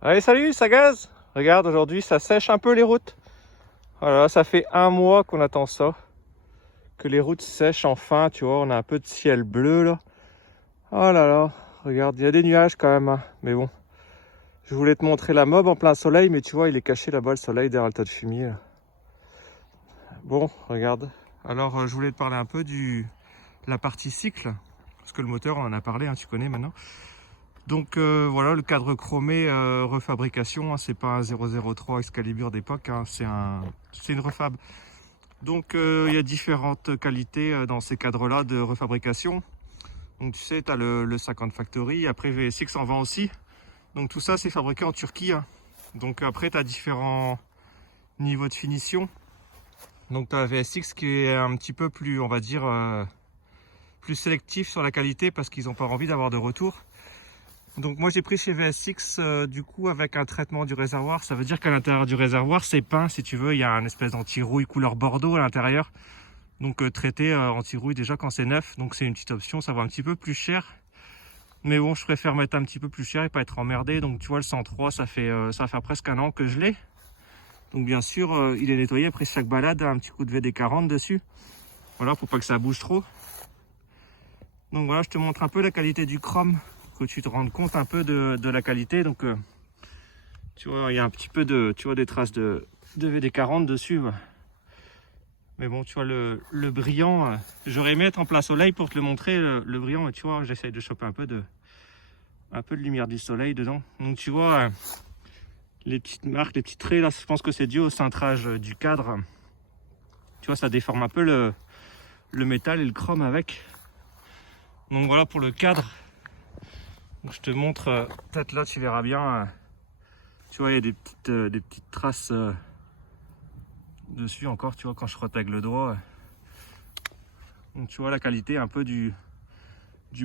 Allez, salut, ça gaz. Regarde, aujourd'hui, ça sèche un peu les routes. Voilà, ça fait un mois qu'on attend ça. Que les routes sèchent enfin, tu vois, on a un peu de ciel bleu là. Oh là là, regarde, il y a des nuages quand même, hein. Mais bon, je voulais te montrer la mob en plein soleil, mais tu vois, il est caché là-bas le soleil derrière le tas de fumier là. Bon, regarde. Alors, je voulais te parler un peu de la partie cycle. Parce que le moteur, on en a parlé, hein, tu connais maintenant. Donc voilà, le cadre chromé refabrication, hein, c'est pas un 003 Excalibur d'époque, hein, c'est une refab. Donc il y a différentes qualités dans ces cadres-là de refabrication. Donc tu sais, tu as le 50 Factory, après VSX en vend aussi. Donc tout ça, c'est fabriqué en Turquie, hein. Donc après, tu as différents niveaux de finition. Donc tu as VSX qui est un petit peu plus, on va dire, plus sélectif sur la qualité parce qu'ils n'ont pas envie d'avoir de retour. Donc moi j'ai pris chez VSX du coup avec un traitement du réservoir. Ça veut dire qu'à l'intérieur du réservoir c'est peint si tu veux. Il y a un espèce d'anti-rouille couleur bordeaux à l'intérieur. Donc traité anti-rouille déjà quand c'est neuf. Donc c'est une petite option, ça va un petit peu plus cher. Mais bon, je préfère mettre un petit peu plus cher et pas être emmerdé. Donc tu vois, le 103 ça fait presque un an que je l'ai. Donc bien sûr il est nettoyé après chaque balade, un petit coup de VD40 dessus. Voilà, pour pas que ça bouge trop. Donc voilà, je te montre un peu la qualité du chrome, que tu te rendes compte un peu de la qualité. Donc tu vois, il y a un petit peu des traces de VD40 dessus. Ouais. Mais bon, tu vois, le brillant, j'aurais aimé être en plein soleil pour te le montrer, le brillant, mais tu vois, j'essaye de choper un peu de lumière du soleil dedans. Donc tu vois, les petites marques, les petits traits là, je pense que c'est dû au cintrage du cadre. Tu vois, ça déforme un peu le métal et le chrome avec. Donc voilà pour le cadre. Donc, je te montre, peut-être là tu verras bien. Tu vois, il y a des petites traces dessus encore, tu vois, quand je frotte avec le doigt. Donc tu vois la qualité un peu du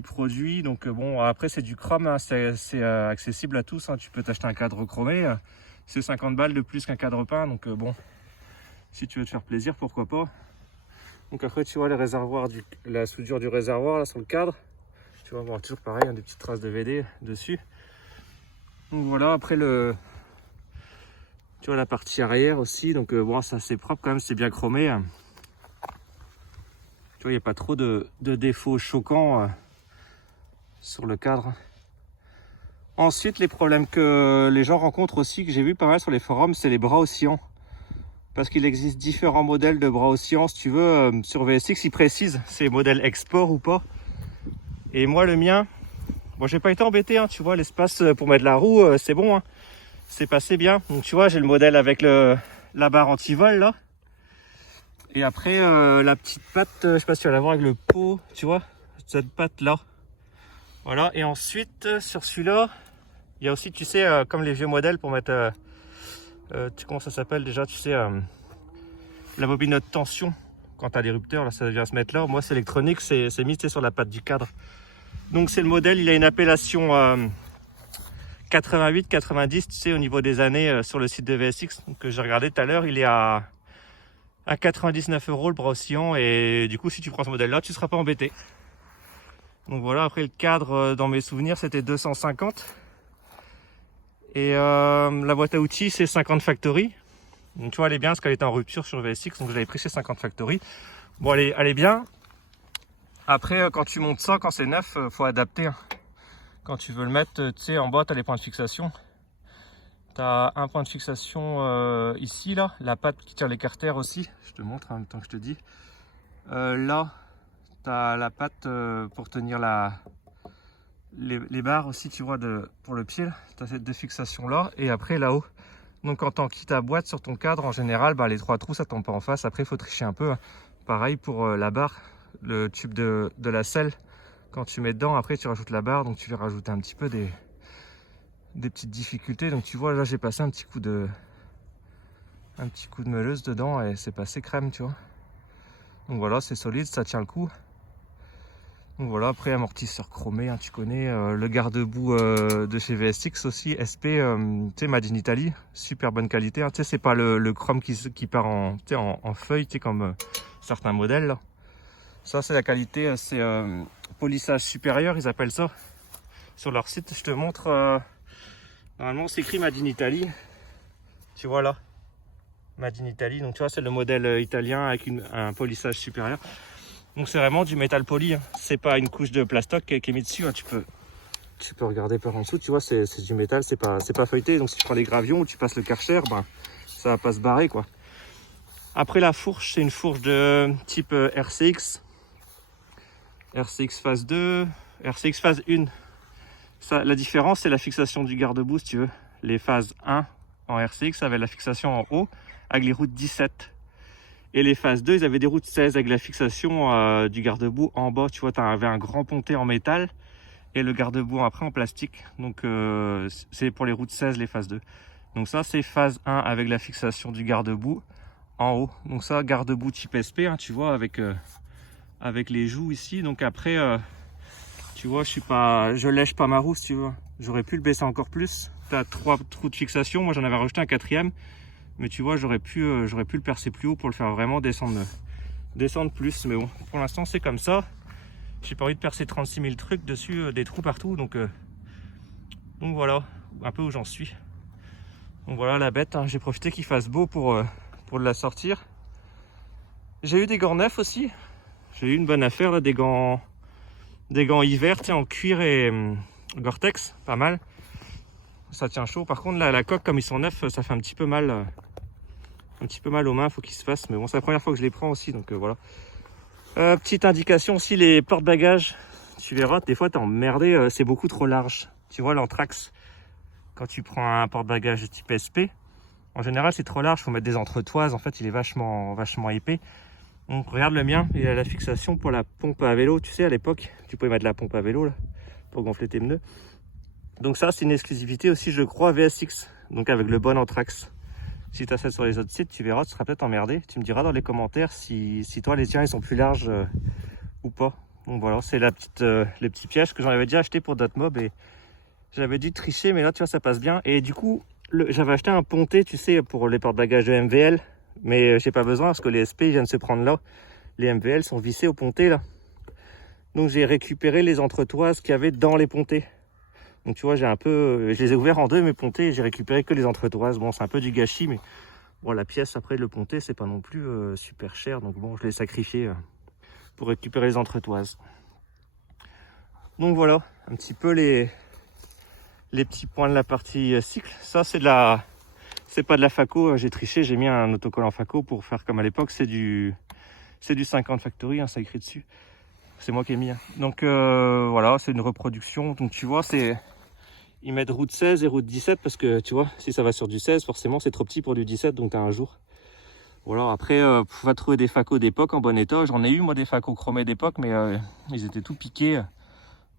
produit. Donc bon, après c'est du chrome, hein, c'est accessible à tous, hein. Tu peux t'acheter un cadre chromé. C'est 50 balles de plus qu'un cadre peint. Donc bon, si tu veux te faire plaisir, pourquoi pas. Donc après tu vois les réservoirs, la soudure du réservoir là sur le cadre. Tu vas voir toujours pareil, hein, des petites traces de VD dessus. Donc voilà, après tu vois la partie arrière aussi. Donc bon, ça c'est propre quand même, c'est bien chromé, hein. Tu vois, il n'y a pas trop de défauts choquants sur le cadre. Ensuite, les problèmes que les gens rencontrent aussi, que j'ai vu pas mal sur les forums, c'est les bras oscillants. Parce qu'il existe différents modèles de bras oscillants, si tu veux. Sur VSX, ils précisent c'est modèle export ou pas. Et moi, le mien, bon, j'ai pas été embêté, hein, tu vois, l'espace pour mettre la roue, c'est bon, hein. C'est passé bien. Donc, tu vois, j'ai le modèle avec la barre anti-vol, là. Et après, la petite patte, je sais pas si tu vas la voir avec le pot, tu vois, cette patte là. Voilà, et ensuite, sur celui-là, il y a aussi, tu sais, comme les vieux modèles pour mettre, comment ça s'appelle déjà, tu sais, la bobine de tension. Quand tu as des rupteurs, là, ça vient se mettre là. Moi, c'est électronique, c'est mis sur la patte du cadre. Donc, c'est le modèle, il a une appellation 88-90, tu sais, au niveau des années sur le site de VSX. Donc, j'ai regardé tout à l'heure, il est à 99 € le bras oscillant. Et du coup, si tu prends ce modèle-là, tu ne seras pas embêté. Donc voilà, après le cadre, dans mes souvenirs, c'était 250. Et la boîte à outils, c'est 50 Factory. Donc tu vois, elle est bien parce qu'elle était en rupture sur VSX, donc je l'avais pris chez 50 Factory. Bon, elle est bien. Après, quand tu montes ça, quand c'est neuf, faut adapter, hein. Quand tu veux le mettre, tu sais, en bas, tu as les points de fixation. Tu as un point de fixation ici, là, la patte qui tient l'écartère aussi. Je te montre en même temps que je te dis. Là, tu as la patte pour tenir les barres aussi, tu vois, pour le pied. Tu as cette deux fixations là. Et après, là-haut. Donc quand tu enquilles ta boîte sur ton cadre, en général, bah, les trois trous, ça tombe pas en face. Après, il faut tricher un peu, hein. Pareil pour la barre, le tube de la selle. Quand tu mets dedans, après, tu rajoutes la barre. Donc tu vas rajouter un petit peu des petites difficultés. Donc tu vois, là, j'ai passé un petit coup de meuleuse dedans et c'est passé crème, tu vois. Donc voilà, c'est solide, ça tient le coup. Donc voilà, après amortisseur chromé, hein, tu connais, le garde-boue de chez VSX aussi, SP, tu sais, Made in Italy, super bonne qualité, hein, tu sais, c'est pas le chrome qui part en feuille, tu sais, comme certains modèles, là. Ça, c'est la qualité, c'est polissage supérieur, ils appellent ça. Sur leur site, je te montre Normalement c'est écrit Made in Italy. Tu vois là, Made in Italy. Donc tu vois c'est le modèle italien avec un polissage supérieur. Donc c'est vraiment du métal poli. Hein. C'est pas une couche de plastoc qui est mise dessus. Hein. Tu peux regarder par en dessous. Tu vois c'est du métal, c'est pas feuilleté. Donc si tu prends les gravions ou tu passes le Karcher, ben ça va pas se barrer quoi. Après la fourche, c'est une fourche de type RCX. RCX phase 2, RCX phase 1. Ça, la différence, c'est la fixation du garde-boue, si tu veux. Les phases 1 en RCX avaient la fixation en haut avec les routes 17. Et les phases 2, ils avaient des routes 16 avec la fixation du garde-boue en bas. Tu vois, tu avais un grand ponté en métal et le garde-boue après en plastique. Donc, c'est pour les routes 16, les phases 2. Donc ça, c'est phase 1 avec la fixation du garde-boue en haut. Donc ça, garde-boue type SP, hein, tu vois, avec les joues ici. Donc après, tu vois, je lèche pas ma roue, si tu veux. J'aurais pu le baisser encore plus. Tu as 3 trous de fixation. Moi, j'en avais rajouté un 4e. Mais tu vois, j'aurais pu le percer plus haut pour le faire vraiment descendre plus. Mais bon, pour l'instant, c'est comme ça. J'ai pas envie de percer 36 000 trucs dessus, des trous partout. Donc voilà, un peu où j'en suis. Donc voilà la bête, hein. J'ai profité qu'il fasse beau pour la sortir. J'ai eu des gants neufs aussi. J'ai eu une bonne affaire là, des gants hiver, tiens, en cuir et Gore-Tex, pas mal. Ça tient chaud. Par contre, la coque, comme ils sont neufs, ça fait un petit peu mal aux mains. Faut qu'ils se fassent. Mais bon, c'est la première fois que je les prends aussi, donc voilà. Petite indication aussi, les porte-bagages. Tu verras, des fois, t'es emmerdé. C'est beaucoup trop large. Tu vois, l'Anthrax. Quand tu prends un porte-bagages de type SP, en général c'est trop large, il faut mettre des entretoises, en fait il est vachement épais. Donc regarde le mien, il a la fixation pour la pompe à vélo, tu sais à l'époque, tu pouvais mettre la pompe à vélo là, pour gonfler tes pneus. Donc ça c'est une exclusivité aussi je crois VSX, donc avec le bon Anthrax. Si tu as ça sur les autres sites, tu verras, tu seras peut-être emmerdé. Tu me diras dans les commentaires si toi les tiens ils sont plus larges ou pas. Donc voilà, c'est les petits pièges que j'en avais déjà acheté pour Dotmob et j'avais dû tricher, mais là, tu vois, ça passe bien. Et du coup, j'avais acheté un ponté, tu sais, pour les porte-bagages de MVL. Mais j'ai pas besoin parce que les SP ils viennent se prendre là. Les MVL sont vissés au ponté, là. Donc, j'ai récupéré les entretoises qu'il y avait dans les pontés. Donc, tu vois, je les ai ouverts en deux, mes pontés, et j'ai récupéré que les entretoises. Bon, c'est un peu du gâchis, mais bon, la pièce après le ponté, c'est pas non plus super cher. Donc, bon, je l'ai sacrifié pour récupérer les entretoises. Donc, voilà, un petit peu les petits points de la partie cycle. Ça c'est pas de la Faco, j'ai triché, j'ai mis un autocollant Faco pour faire comme à l'époque, c'est du 50 Factory, hein, ça écrit dessus. C'est moi qui ai mis. Hein. Donc voilà, c'est une reproduction. Donc tu vois, ils mettent route 16 et route 17 parce que tu vois, si ça va sur du 16, forcément c'est trop petit pour du 17, donc t'as un jour. Voilà, après, va trouver des Faco d'époque en bon état. J'en ai eu moi des Faco chromés d'époque, mais ils étaient tout piqués.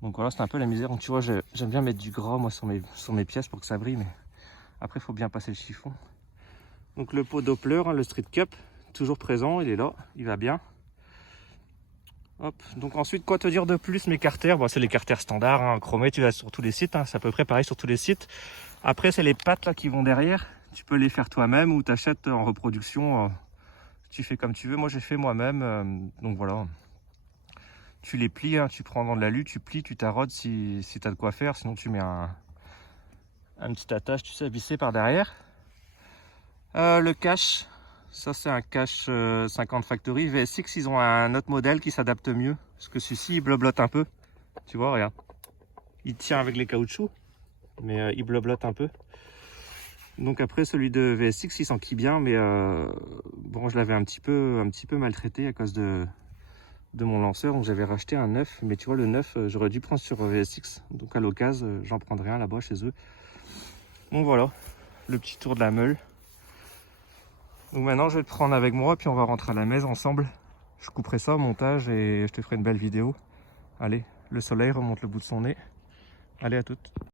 Donc voilà, c'est un peu la misère. Donc tu vois, j'aime bien mettre du gras moi sur mes pièces pour que ça brille, mais après il faut bien passer le chiffon. Donc le pot Doppler, hein, le Street Cup, toujours présent, il est là, il va bien. Hop. Donc ensuite, quoi te dire de plus? Mes carters, bon, c'est les carters standards, hein, chromés, tu l'as sur tous les sites, hein, c'est à peu près pareil sur tous les sites. Après c'est les pattes là qui vont derrière, tu peux les faire toi-même ou t'achètes en reproduction, tu fais comme tu veux. Moi j'ai fait moi-même, donc voilà. Tu les plies, hein, tu prends dans de l'alu, tu plies, tu t'arrodes si tu as de quoi faire. Sinon, tu mets un petit attache, tu sais, vissé par derrière. Le cache, ça c'est un cache 50 Factory. VSX, ils ont un autre modèle qui s'adapte mieux. Parce que celui-ci, il bloblote un peu. Tu vois, regarde. Il tient avec les caoutchoucs, mais il bloblote un peu. Donc après, celui de VSX, il s'enquille bien, mais bon, je l'avais un petit peu maltraité à cause de mon lanceur, donc j'avais racheté un neuf, mais tu vois le neuf j'aurais dû prendre sur VSX, donc à l'occasion j'en prendrai un là-bas chez eux. Donc voilà, le petit tour de la meule. Donc maintenant je vais te prendre avec moi, puis on va rentrer à la maison ensemble. Je couperai ça au montage et je te ferai une belle vidéo. Allez, le soleil remonte le bout de son nez. Allez, à toutes.